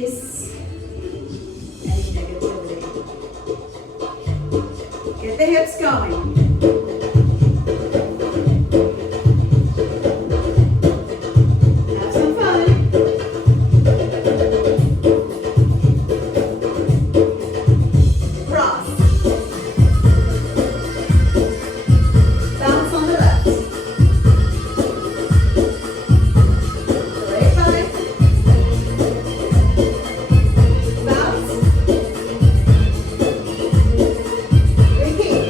release any negativity. Get the hips going. Have some fun. Cross. Bounce on the left. Great body. Bounce. Repeat.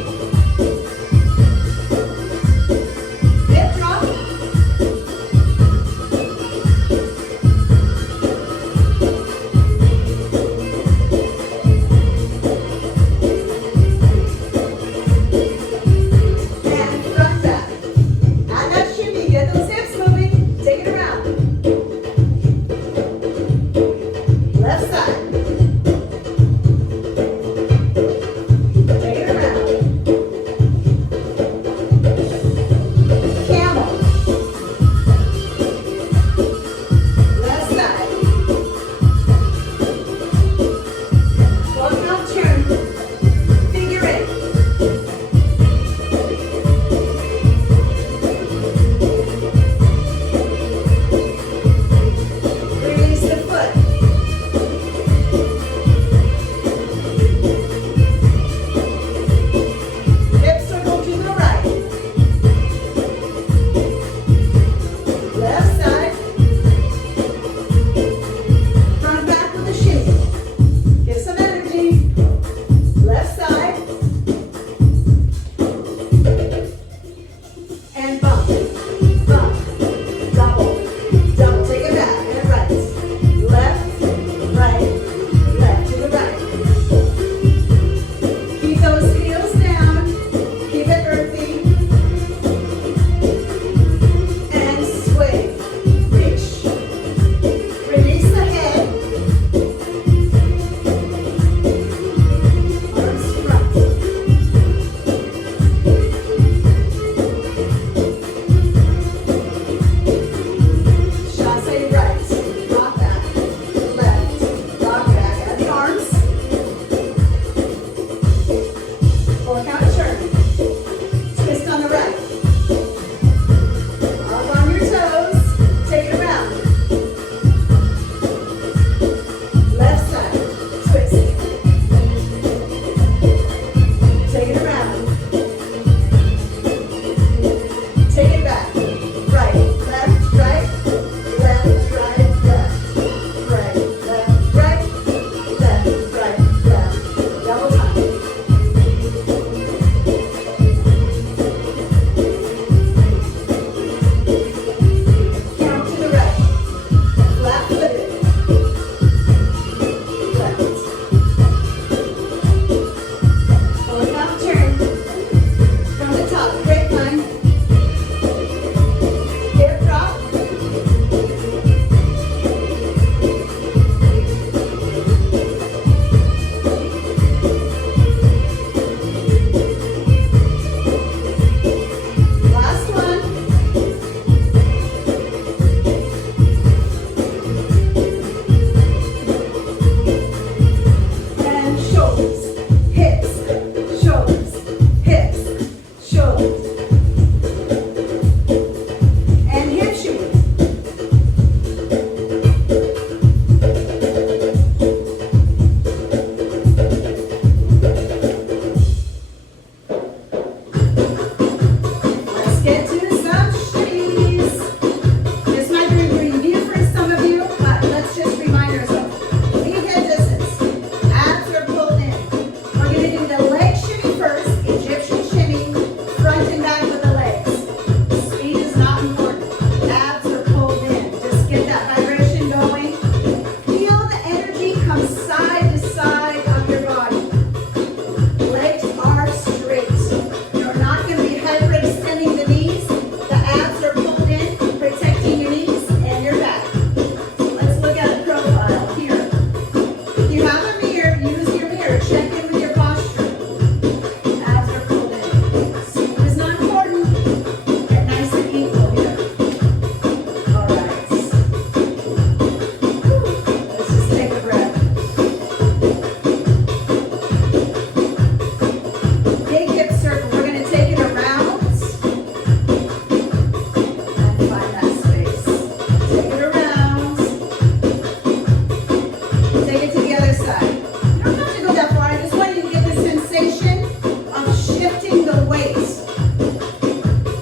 Take it to the other side. You don't have to go that far. I just want you to get the sensation of shifting the weight.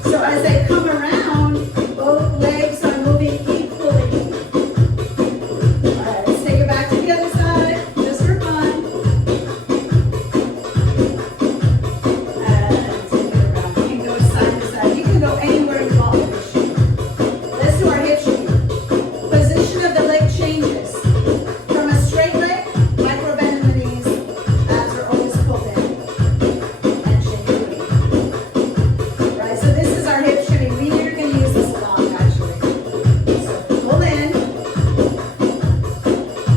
So as I come around, both legs are moving equally. All right, let's take it back to the other side, just for fun. And take it around. You can go side to side. You can go anywhere you want with this shimmy. Let's do our hip shimmy. Position of the leg changes. From a straight leg, micro bend in the knees, abs are always pulled in, and shimmy. Right, so this is our hip shimmy. We are going to use this a lot, actually. So pull in.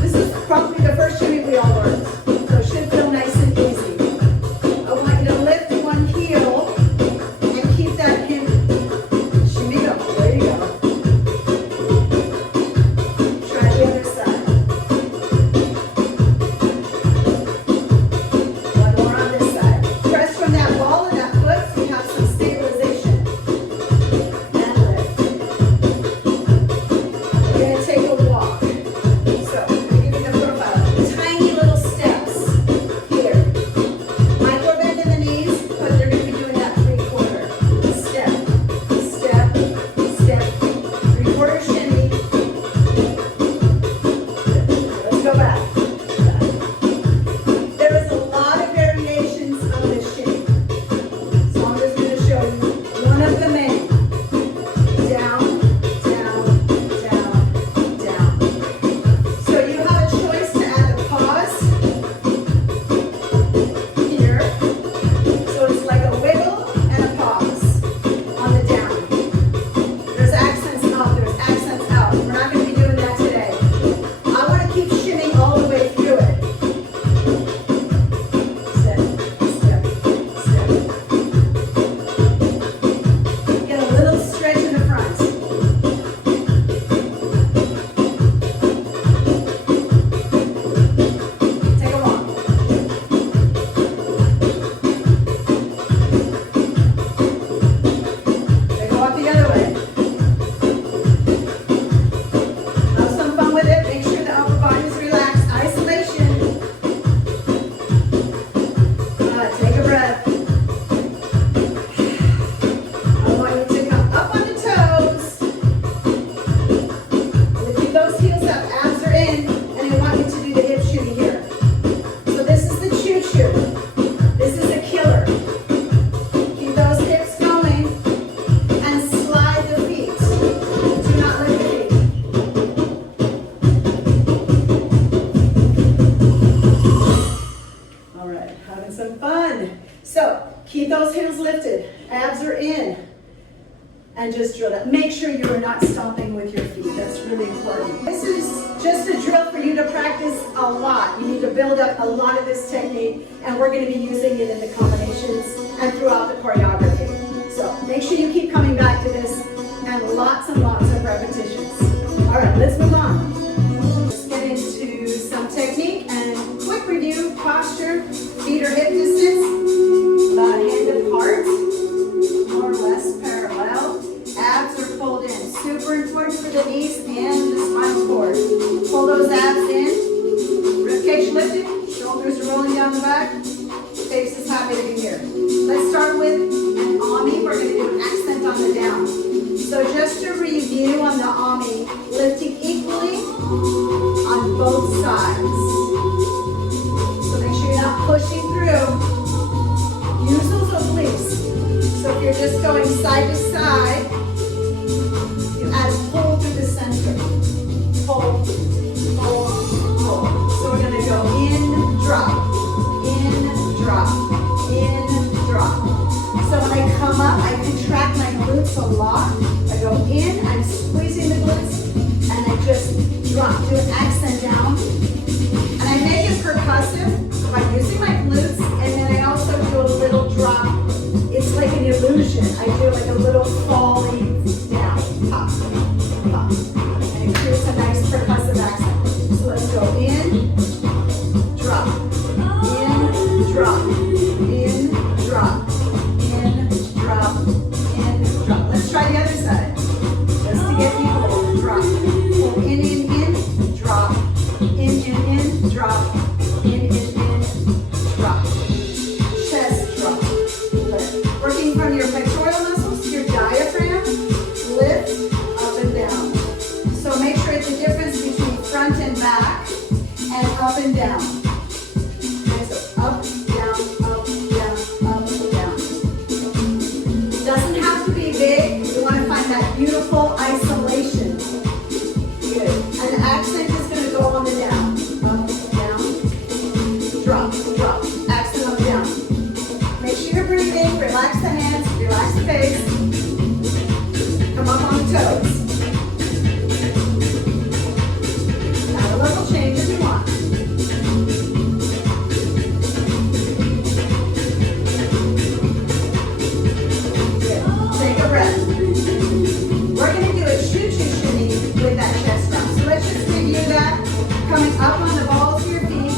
This is probably the first shimmy we all learned, so it should feel nice and easy. I want you to lift one heel and keep that hip shimmy going. There you go. Try the other side. One more on this side. Press from that ball of that foot so you have some stabilization. And lift. We're going to take a walk. So, I'm going to give you the profile. Tiny little steps here. Micro bend in the knees, but they're going to be doing that 3/4. Step, step, step. 3/4 shimmy. Let's go back. There is a lot of variations on this shimmy. So I'm just going to show you one of the many. Down, down, down, down. So you have a choice to add a pause here. So it's like a wiggle and a pause on the down. There's accents up, there's accents out. We're not going to be doing that today. I want to keep shimming all the way through it. Step, step, step. Get a little stretch in the front. Take a walk. Take a walk the other way. Have some fun with it. Make sure the upper body is relaxed. Isolation. Take a breath. I want you to come up on the toes. And to keep those heels up, abs are in, and I want you to do the hip shimmy here. So this is the choo-choo. This is a killer. Keep those hips going and slide the feet. Do not lift the feet. All right, having some fun. So keep those heels lifted. Abs are in. And just drill that. Make sure you are not stomping with your feet. That's really important. This is just a drill for you to practice a lot. You need to build up a lot of this technique, and we're going to be using it in the combinations and throughout the choreography. So make sure you keep coming back to this, and lots of repetitions. All right, let's move on. Let's get into some technique and quick review. Posture, feet are hip distance, about a hand apart, more or less parallel. Abs are pulled in. Super important for the knees and the spinal cord. Pull those abs in. Ribcage lifted. Shoulders are rolling down the back. Face is happy to be here. Let's start with an Ami. We're going to do an accent on the down. So just to review on the Ami, lifting equally on both sides. So make sure you're not pushing through. Use those obliques. So if you're just going side to side, you add a pull through the center. Pull, pull, pull. So we're going to go in, drop, in, drop, in, drop. So when I come up, I contract my glutes a lot. I go in, I'm squeezing the glutes, and I just drop, do an accent down. And I make it percussive by using my glutes, and then I also do a little drop. It's like an illusion. I do like a little falling down, pop, pop. And it creates a nice percussive accent. So let's go in, drop, in, drop, in, drop, in, drop, in, drop. Let's try the other side. Just to get equal. Drop, pull in, drop, in, drop, in, drop, chest drop, lift. Working from your pectoral muscles to your diaphragm, lift, up and down. So make sure it's a difference between front and back, and up and down. Okay, so up, down, up, down, up, down. Doesn't have to be big. You want to find that beautiful isolation. Good. And the accent is going to go on the down. Up, down, drop, drop. Accent on the down. Make sure you're breathing. Relax the hands, relax the face. Come up on the toes. Now a little change if you want. Good. Take a breath. We're going to do a choo-choo shimmy with that chest drop. So let's just review that. Coming up on the balls of your feet.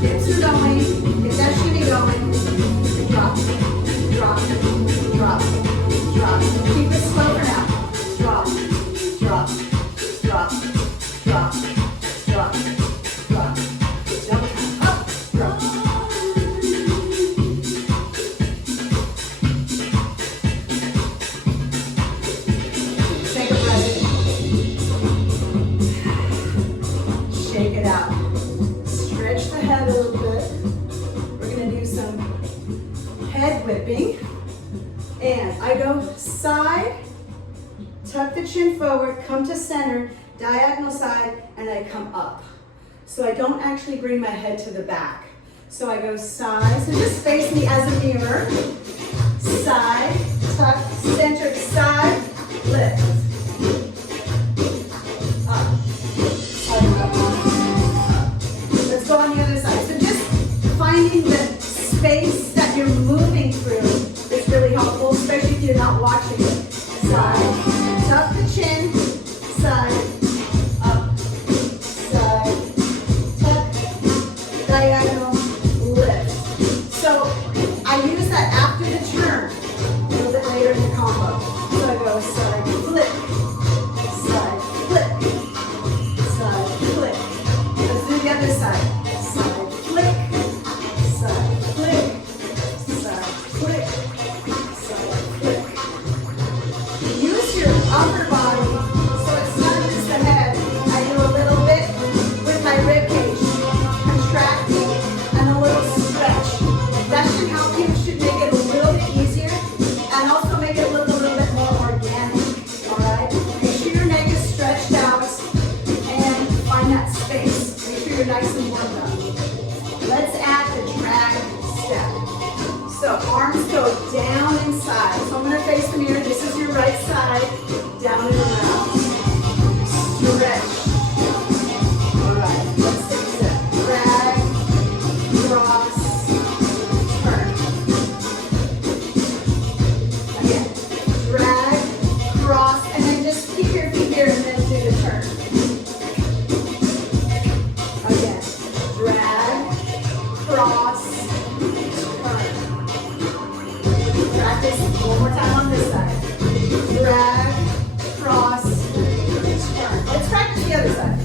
Hips are going. Get that shimmy going. Drop, drop, drop, drop. Keep it slow for now. Drop, drop, drop, drop, drop, drop. Double time. Up, drop. Take a breath. Shake it out. Stretch the head a little bit. We're going to do some head whipping. And I go side, tuck the chin forward, come to center, diagonal side, and I come up. So I don't actually bring my head to the back. So I go side, so just face me as a mirror. Side, tuck, center, side, lift. Up. Let's go on the other side. So just finding the space that you're moving through is really helpful, especially if you're not watching it. Side, tuck the chin, side, up, side, tuck, diagonal, lift. So I use that after the turn, a little bit later in the combo. So I go side, flip, side, flip, side, flip. Let's do the other side. Side, flick, side, flick, side, flick, side, flick. Use your upper body so it's not just the head. I do a little bit with my rib cage, contracting and a little stretch. That should help you, should make it a little bit easier and also make it look a little bit more organic. Alright? Make sure your neck is stretched out and find that space. Make sure you're nice and warmed up. Let's add the drag step. So arms go down and side. So I'm going to face the mirror. This is your right side. Down and around. Stretch. Alright, let's take a step. Drag, cross, turn. Again. Drag, cross, and then just keep your feet here and then do the turn. Again. Drag, cross, turn. Practice one more time on this side. Drag, cross, turn. Let's practice the other side.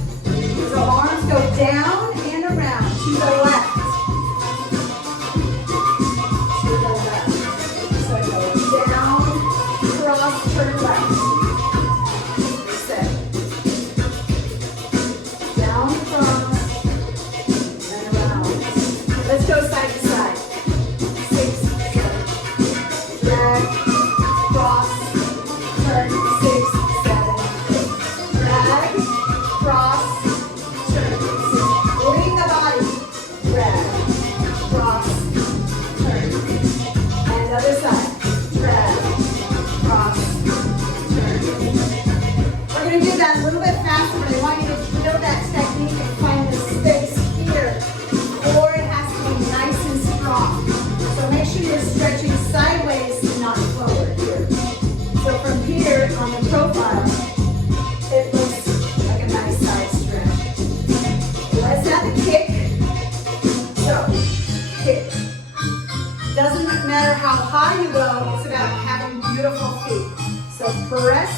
So arms go down and around to the left. To the left. So go down, cross, turn left. Reset. Down, cross, and around. Let's go side to side. 6, 7. Drag, cross, turn, 6, 7. Drag, cross, turn, 6. Lean the body. Drag, cross, turn. And other side. Drag, cross, turn. We're going to do that a little bit faster, but I want you to feel that technique and find the space here, or it has to be nice and strong. So make sure you're stretching sideways and not forward here. So from here on the profile, it looks like a nice side stretch. Let's have a kick. So, kick. Doesn't matter how high you go, it's about having beautiful feet. So press,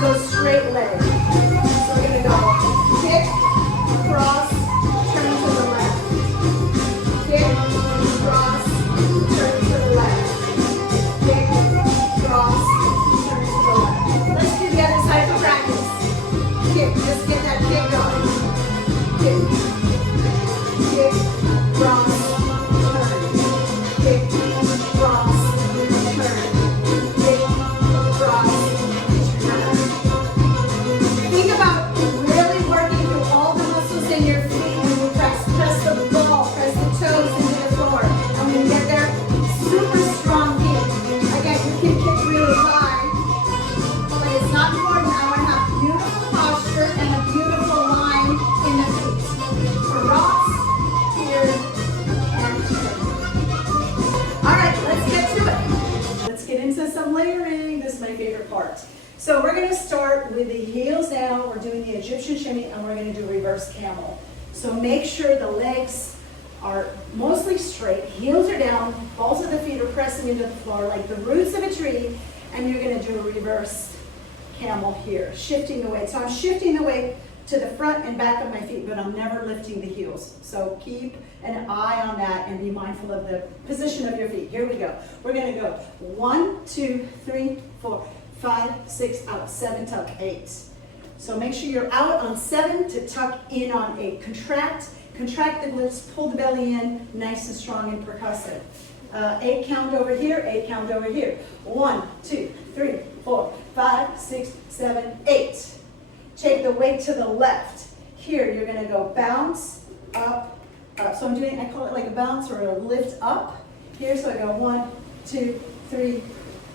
go straight leg. So we're going to go kick, cross, kick, cross, turn, kick, cross, turn, kick, cross, turn. Think about really working through all the muscles in your feet when you press the ball, press the toes into the floor. And when you get there, super strong feet. Again, you can kick really high, but it's not important. I want to have beautiful posture and a beautiful line in the feet. Cross, here, and turn. All right, let's get to it. Let's get into some layering. This is my favorite part. So we're going to start with the heels down. We're doing the Egyptian shimmy, and we're going to do reverse camel. So make sure the legs are mostly straight, heels are down, balls of the feet are pressing into the floor like the roots of a tree, and you're going to do a reverse camel here, shifting the weight. So I'm shifting the weight to the front and back of my feet, but I'm never lifting the heels. So keep an eye on that and be mindful of the position of your feet. Here we go. We're going to go 1, 2, 3, 4, 5, 6, out, 7, tuck, 8. So make sure you're out on 7 to tuck in on 8. Contract the glutes, pull the belly in, nice and strong and percussive. 8 count over here, 8 count over here. 1, 2, 3, 4, 5, 6, 7, 8. Take the weight to the left. Here, you're going to go bounce, up, up. So I call it like a bounce or a lift up. Here, so I go 1, 2, 3,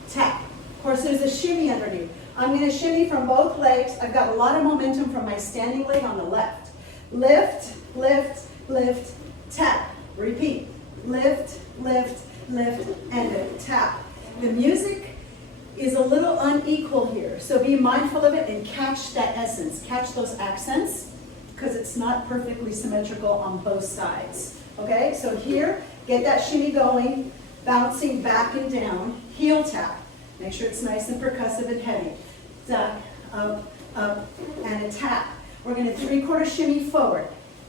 tap. Of course, there's a shimmy underneath. I'm going to shimmy from both legs. I've got a lot of momentum from my standing leg on the left. Lift, lift, lift, tap. Repeat. Lift, lift, lift, and a tap. The music is a little unequal here, so be mindful of it and catch that essence. Catch those accents, because it's not perfectly symmetrical on both sides. Okay, so here, get that shimmy going, bouncing back and down, heel tap. Make sure it's nice and percussive and heavy. Duck, up, and a tap. We're going to 3/4 shimmy forward.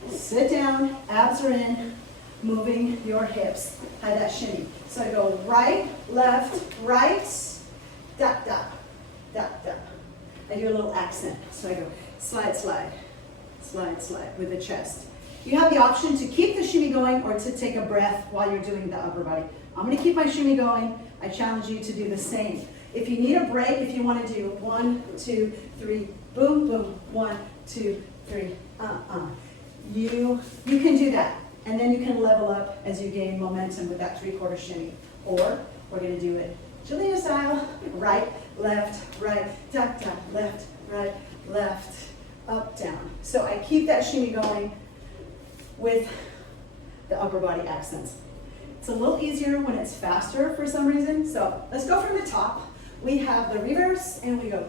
Sit down, abs are in, moving your hips. High that shimmy. So I go right, left, right, duck, duck, duck, duck. I do a little accent. So I go slide, slide, slide, slide with the chest. You have the option to keep the shimmy going or to take a breath while you're doing the upper body. I'm going to keep my shimmy going. I challenge you to do the same. If you need a break, if you want to do 1, 2, 3, boom, boom, 1, 2, 3, You can do that. And then you can level up as you gain momentum with that 3/4 shimmy. Or we're going to do it Jillina style. Right, left, duck, duck, left, up, down. So I keep that shimmy going with the upper body accents. It's a little easier when it's faster for some reason. So let's go from the top. We have the reverse and we go.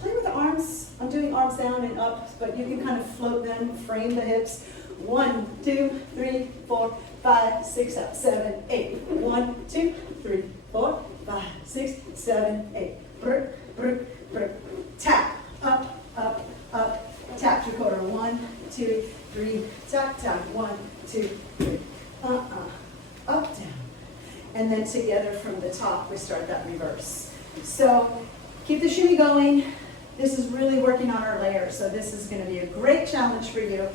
Play with the arms. I'm doing arms down and up, but you can kind of float them, frame the hips. 1, 2, 3, 4, 5, 6, 7, 8. 1, 2, 3, 4, 5, 6, 7, 8. Brr, brr, brr. Tap. Up, up, up. Tap 3/4. 1, 2, 3. Tap, tap. 1, 2, 3. Up, down. And then together from the top, we start that reverse. So keep the shimmy going. This is really working on our layers, so this is going to be a great challenge for you.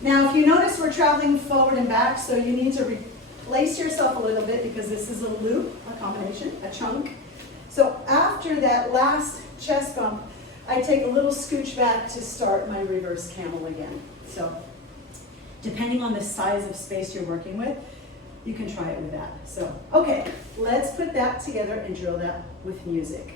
Now, if you notice, we're traveling forward and back, so you need to replace yourself a little bit because this is a loop, a combination, a chunk. So after that last chest bump, I take a little scooch back to start my reverse camel again. So depending on the size of space you're working with, you can try it with that. So, okay, let's put that together and drill that with music.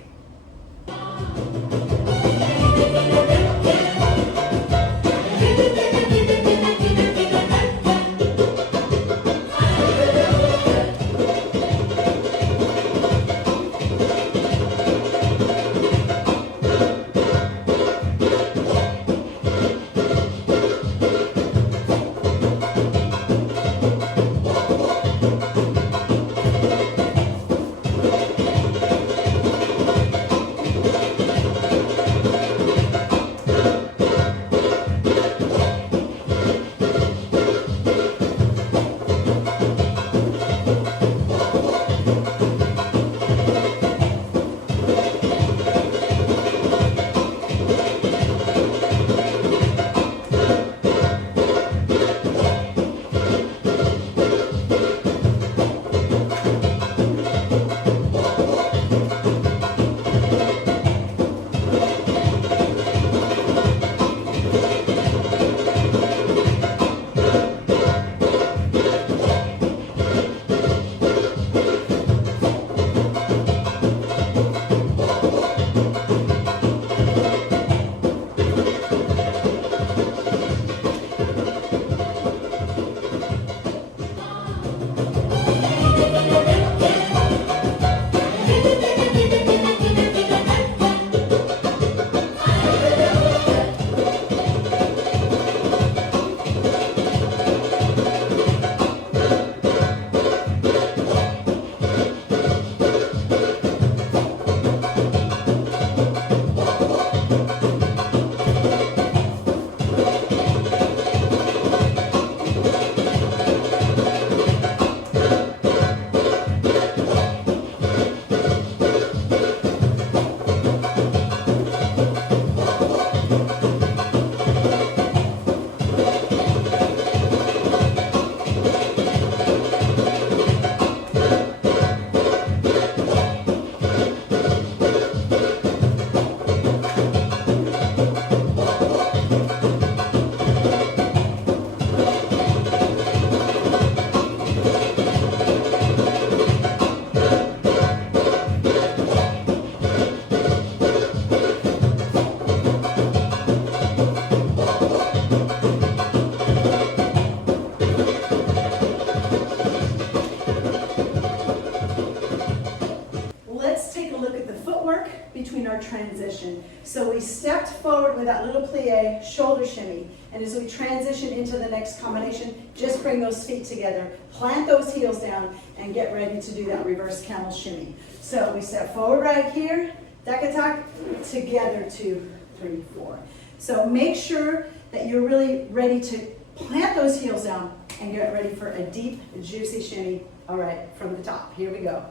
Let's take a look at the footwork between our transition. So we stepped forward with that little plie, shoulder shimmy. And as we transition into the next combination, just bring those feet together, plant those heels down, and get ready to do that reverse camel shimmy. So we step forward right here, duck attack, together, 2, 3, 4. So make sure that you're really ready to plant those heels down and get ready for a deep, juicy shimmy. All right, from the top, here we go.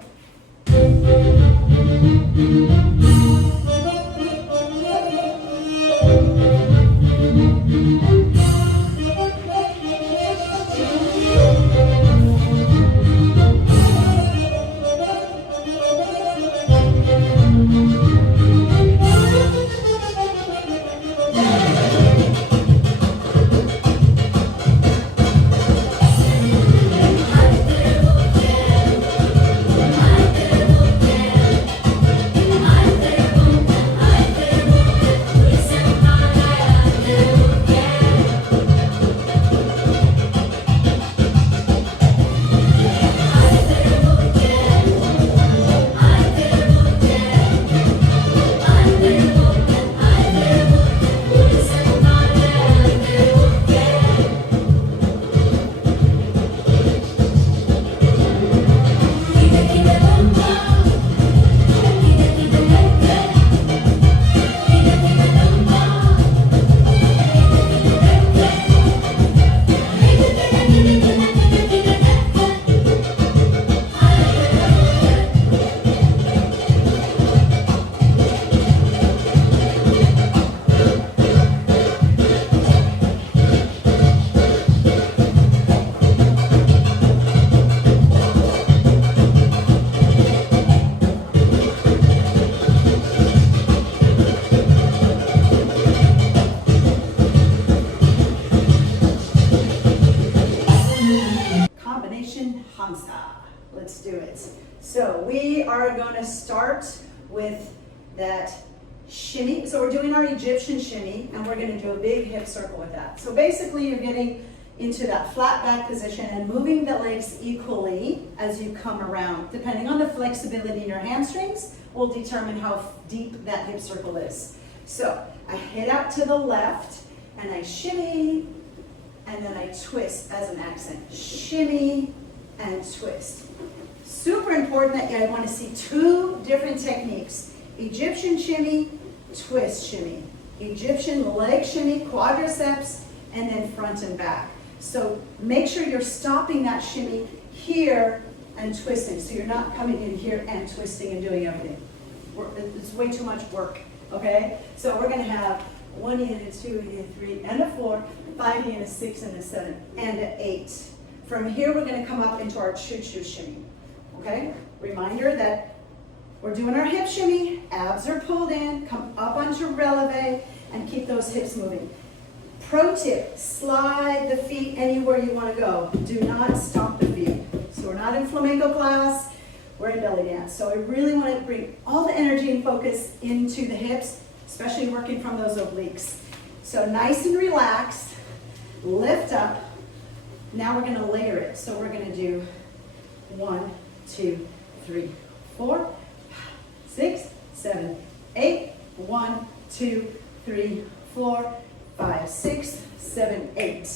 Let's do it. So we are going to start with that shimmy. So we're doing our Egyptian shimmy, and we're going to do a big hip circle with that. So basically you're getting into that flat back position and moving the legs equally as you come around. Depending on the flexibility in your hamstrings will determine how deep that hip circle is. So I head out to the left and I shimmy, and then I twist as an accent. Shimmy and twist. Super important that I want to see two different techniques. Egyptian shimmy, twist shimmy. Egyptian leg shimmy, quadriceps, and then front and back. So make sure you're stopping that shimmy here and twisting. So you're not coming in here and twisting and doing everything. It's way too much work, okay? So we're going to have 1 and a 2 and a 3 and a 4, 5 and a 6 and a 7 and an 8. From here we're going to come up into our choo-choo shimmy, okay? Reminder that we're doing our hip shimmy, abs are pulled in, come up onto releve, and keep those hips moving. Pro tip, slide the feet anywhere you want to go. Do not stomp the feet. So we're not in flamenco class, we're in belly dance. So I really want to bring all the energy and focus into the hips, especially working from those obliques. So nice and relaxed, lift up. Now we're going to layer it. So we're going to do 1, 2, 3, 4, 6, 7, 8, 1, 2, 3, 4, 5, 6, 7, 8.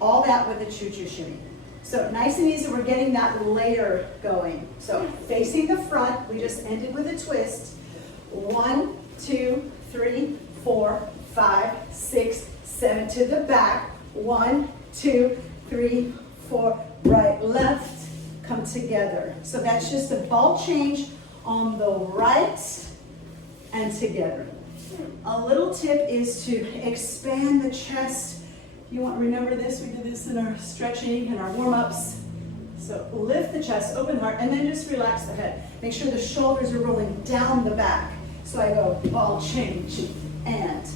All that with the choo-choo shimmy. So nice and easy, we're getting that layer going. So facing the front, we just ended with a twist. 1, 2, 3, 4, 5, 6, 7 to the back. 1, 2, 3, 4, right, left, come together. So that's just a ball change on the right and together. A little tip is to expand the chest. You want to remember this, we did this in our stretching and our warm-ups. So lift the chest, open heart, and then just relax the head. Make sure the shoulders are rolling down the back. So I go ball change and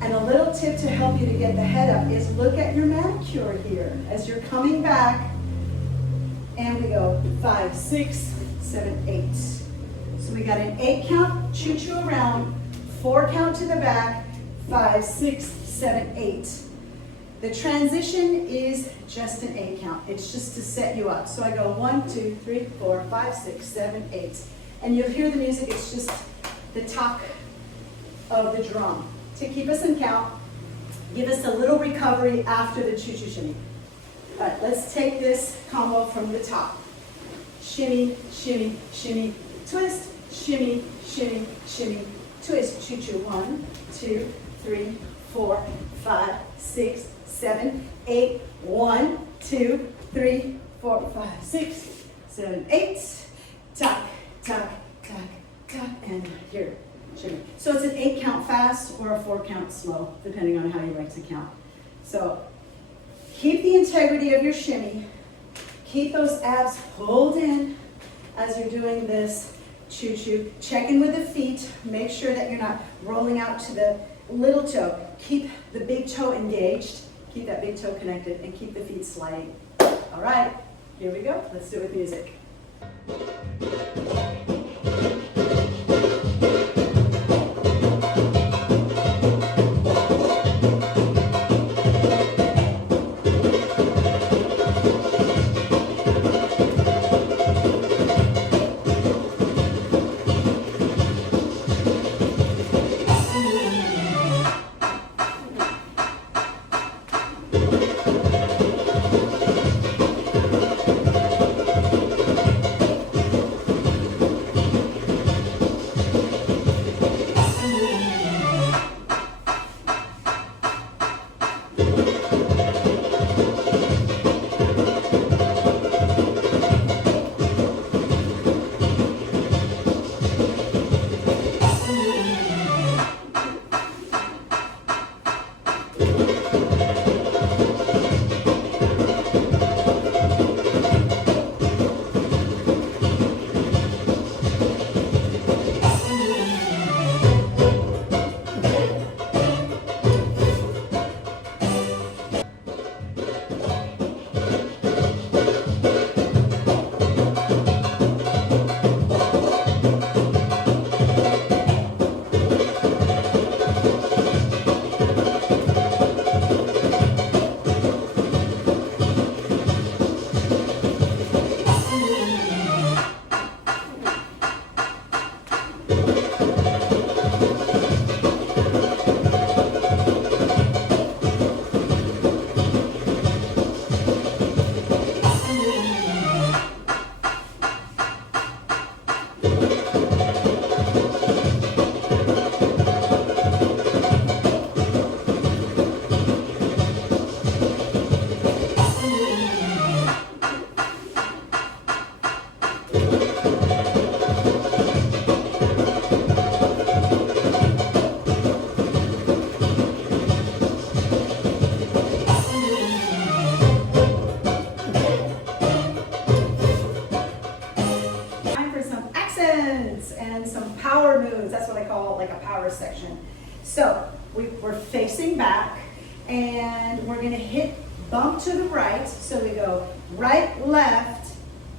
a little tip to help you to get the head up is look at your manicure here as you're coming back. And we go 5, 6, 7, 8. So we got an 8 count, choo-choo around, 4 count to the back, 5, 6, 7, 8. The transition is just an 8 count. It's just to set you up. So I go 1, 2, 3, 4, 5, 6, 7, 8. And you'll hear the music, it's just the talk of the drum. To keep us in count, give us a little recovery after the choo-choo shimmy. All right, let's take this combo from the top. Shimmy, shimmy, shimmy, twist, shimmy, shimmy, shimmy, twist, choo-choo. 1, 2, 3, 4, 5, 6, 7, 8. 1, 2, 3, 4, 5, 6, 7, 8. Tuck, tuck, tuck, tuck, and here, shimmy. So it's an 8 count fast or a 4 count slow, depending on how you like to count. So keep the integrity of your shimmy. Keep those abs pulled in as you're doing this choo-choo. Check in with the feet. Make sure that you're not rolling out to the little toe. Keep the big toe engaged. Keep that big toe connected and keep the feet sliding. All right, here we go. Let's do it with music. And some power moves. That's what I call like a power section. So we're facing back and we're going to hit bump to the right. So we go right, left,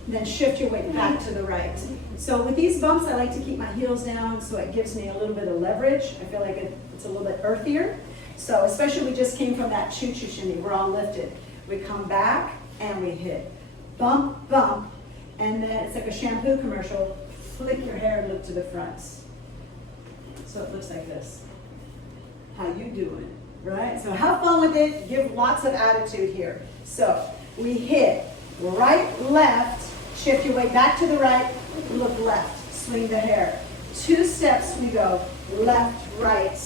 then shift your weight back to the right. So with these bumps, I like to keep my heels down so it gives me a little bit of leverage. I feel like it's a little bit earthier. So especially we just came from that choo-choo shimmy. We're all lifted. We come back and we hit bump, bump, and then it's like a shampoo commercial. Flick your hair and look to the front. So it looks like this. How you doing, right? So have fun with it. Give lots of attitude here. So we hit right, left, shift your weight back to the right, look left, swing the hair. 2 steps we go, left, right,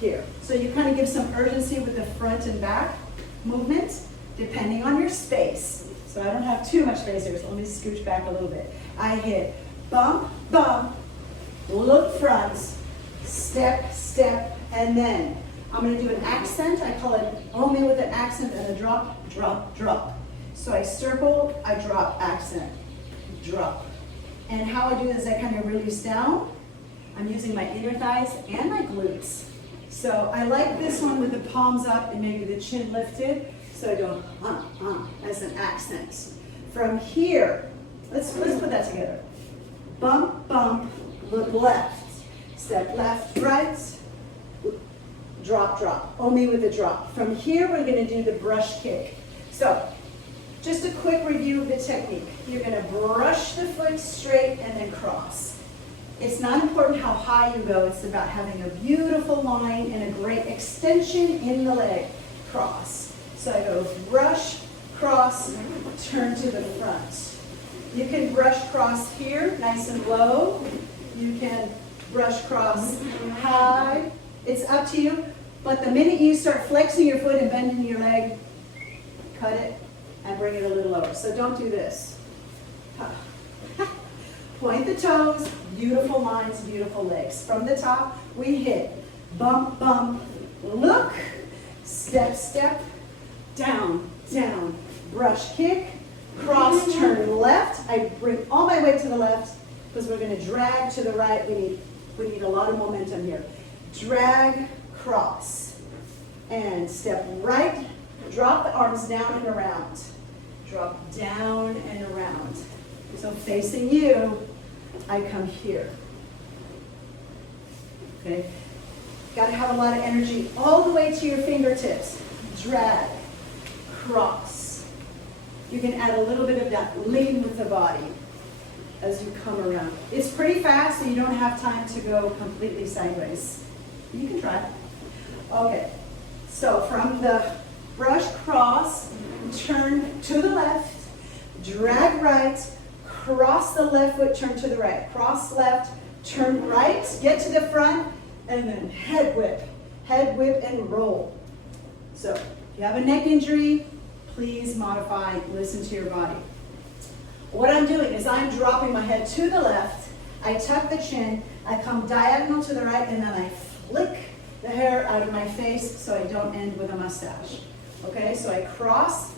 here. So you kind of give some urgency with the front and back movement, depending on your space. So I don't have too much space here, so let me scooch back a little bit. I hit bump, bump, look front, step, step, and then I'm going to do an accent. I call it only with an accent and a drop, drop, drop. So I circle, I drop, accent, drop. And how I do this is I kind of release down. I'm using my inner thighs and my glutes. So I like this one with the palms up and maybe the chin lifted. So I go as an accent. From here, let's put that together. Bump, bump, look left. Step left, right. drop, drop, only with a drop. From here, we're gonna do the brush kick. So, just a quick review of the technique. You're gonna brush the foot straight and then cross. It's not important how high you go, it's about having a beautiful line and a great extension in the leg. Cross. So I go brush, cross, turn to the front. You can brush cross here, nice and low. You can brush cross high. It's up to you. But the minute you start flexing your foot and bending your leg, cut it and bring it a little lower. So don't do this. Point the toes, beautiful lines, beautiful legs. From the top, we hit bump, bump, look, step, step, down, down, brush, kick, cross, turn left. I bring all my weight to the left because we're going to drag to the right. We need a lot of momentum here. Drag, cross, and step right, drop the arms down and around. Drop down and around. So facing you, I come here. Okay? Got to have a lot of energy all the way to your fingertips. Drag, cross. You can add a little bit of that lean with the body as you come around. It's pretty fast, so you don't have time to go completely sideways. You can try. Okay, so from the brush cross, turn to the left, drag right, cross the left foot, turn to the right. Cross left, turn right, get to the front, and then head whip and roll. So if you have a neck injury, please modify, listen to your body. What I'm doing is I'm dropping my head to the left, I tuck the chin, I come diagonal to the right, and then I flick the hair out of my face so I don't end with a mustache. Okay, so I cross,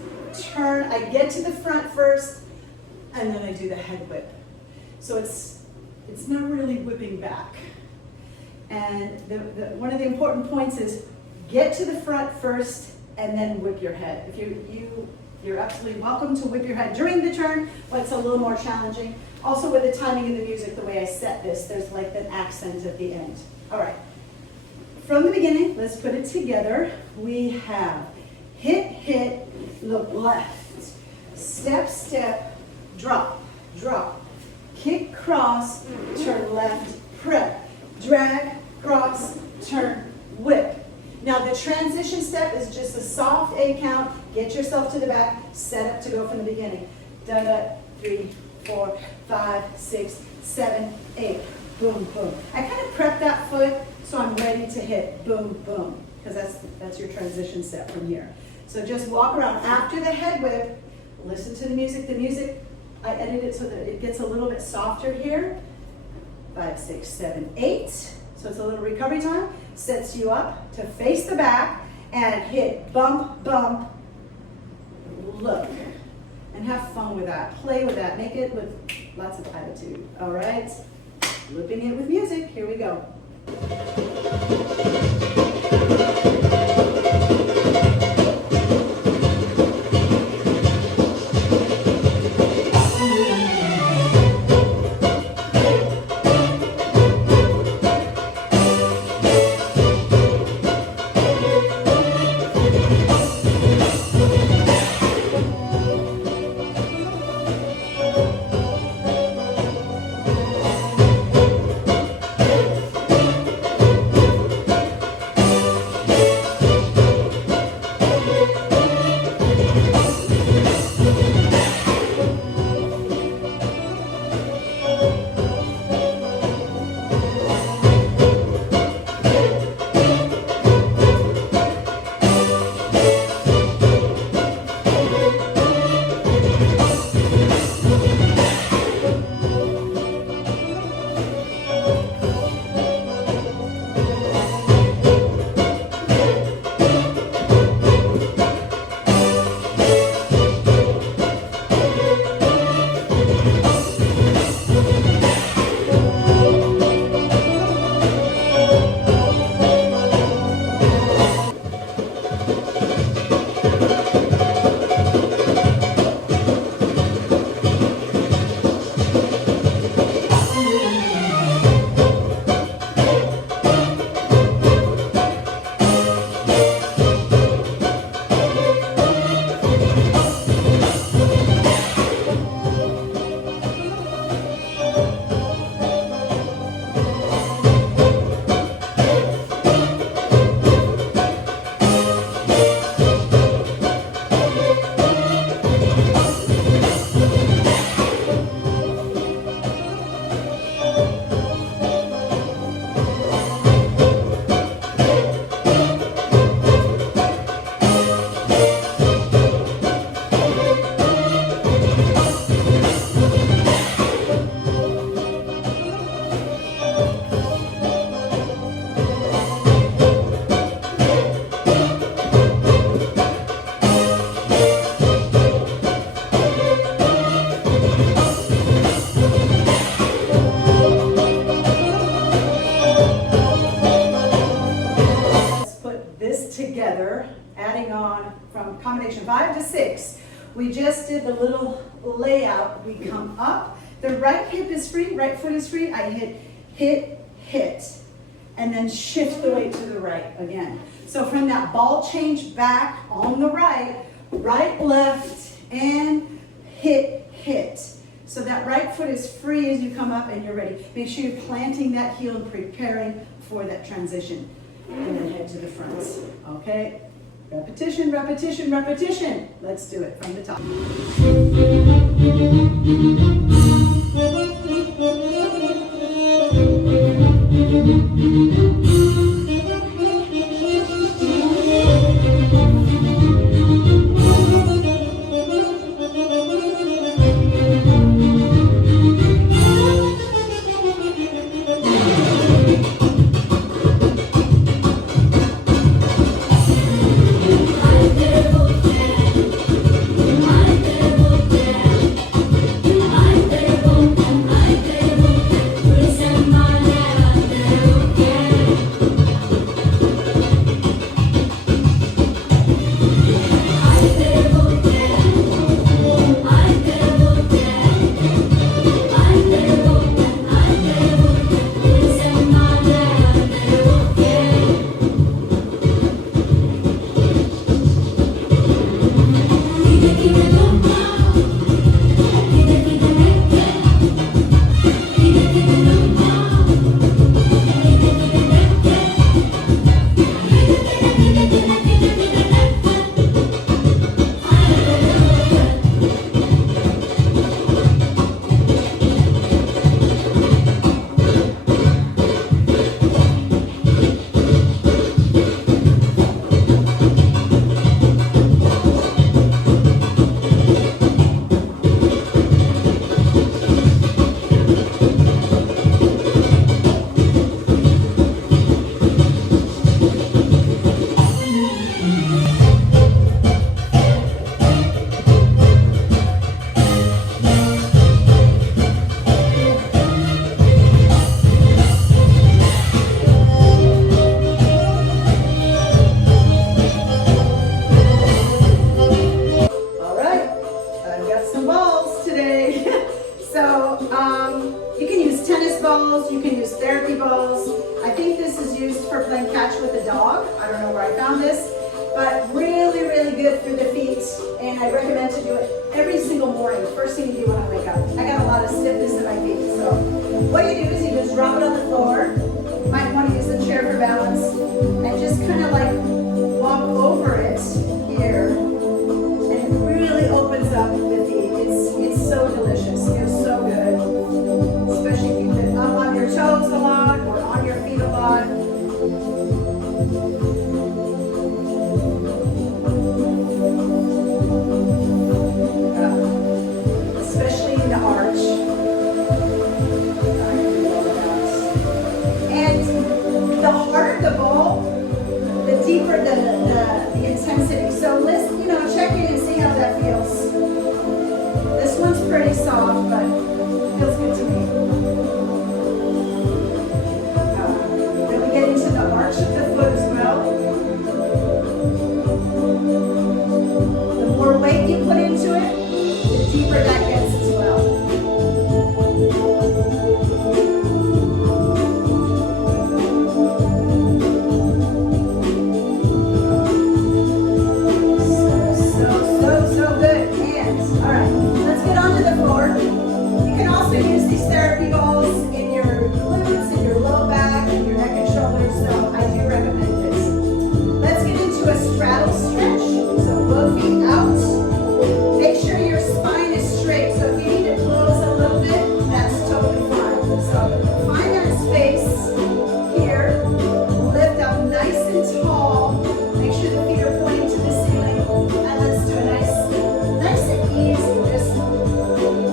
turn, I get to the front first, and then I do the head whip. So it's not really whipping back. And one of the important points is get to the front first and then whip your head. You're absolutely welcome to whip your head during the turn, but it's a little more challenging. Also with the timing of the music, the way I set this, there's like an accent at the end. All right, from the beginning, let's put it together. We have hit, hit, look left, step, step, drop, drop, kick, cross, turn left, prep, drag, cross, turn, whip. Now the transition step is just a soft 8 count. Get yourself to the back, set up to go from the beginning. Da-da, 3, 4, 5, 6, 7, 8. Boom, boom. I kind of prep that foot so I'm ready to hit boom, boom, because that's your transition step from here. So just walk around. After the head whip, listen to the music. The music, I edit it so that it gets a little bit softer here. 5, 6, 7, 8. So it's a little recovery time. Sets you up to face the back and hit bump, bump, look. And have fun with that. Play with that. Make it with lots of attitude. All right? Whipping it with music. Here we go. on from combination 5 to 6. We just did the little layout. We come up, the right hip is free, right foot is free. I hit, hit, hit, and then shift the weight to the right again. So from that ball change back on the right, right, left, and hit, hit. So that right foot is free as you come up and you're ready. Make sure you're planting that heel and preparing for that transition. And then head to the fronts, okay? Repetition, repetition, repetition. Let's do it from the top. You can use tennis balls, you can use therapy balls. I think this is used for playing catch with a dog. I don't know where I found this, but really, really good for the feet. And I recommend to do it every single morning, first thing you do when I wake up. I got a lot of stiffness in my feet, so what you do is you just drop it on the floor. You might want to use the chair for balance, and just kind of like walk over it here, and it really opens up the feet. It's so delicious, feels so good, especially if you've been up on your toes a lot or on your feet a lot. Especially in the arch. And the harder the ball, the deeper the intensity. So let's, check in and see how that feels. This one's pretty soft, but feels good to me. Then we get into the arch of the foot as well. The more weight you put into it, the deeper that gets as well. So good. Hands. All right, let's get onto the floor. You can also use these therapy balls in your glutes, in your low back, in your neck and shoulders, so I do recommend this. Let's get into a straddle stretch. So both feet out. Make sure your spine is straight, so if you need to close a little bit, that's totally fine. So find that space here. Lift up nice and tall. Make sure the feet are pointing to the ceiling. And let's do a nice and easy. Just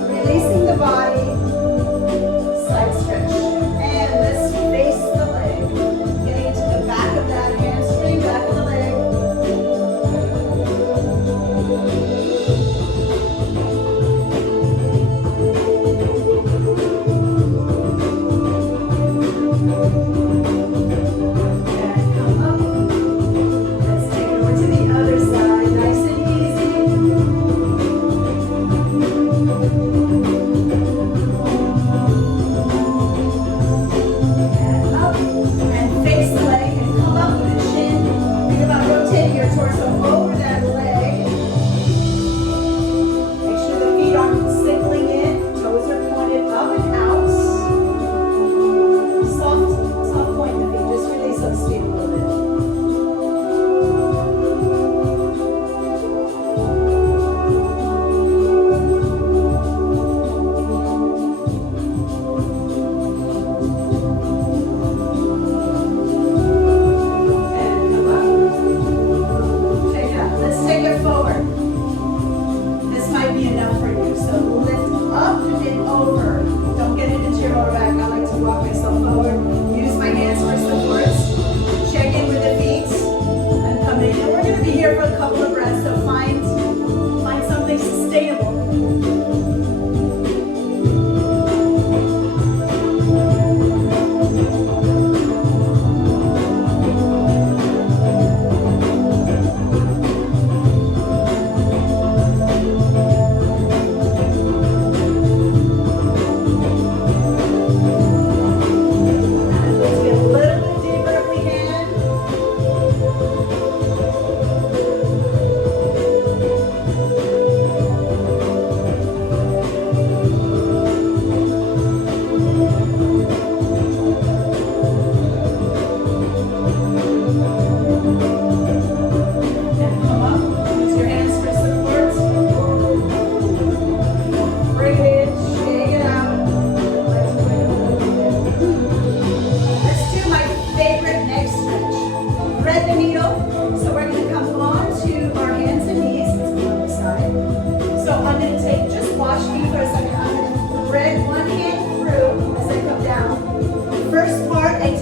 releasing the body. Side stretch.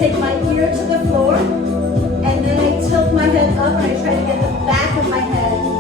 take my ear to the floor, and then I tilt my head up and I try to get the back of my head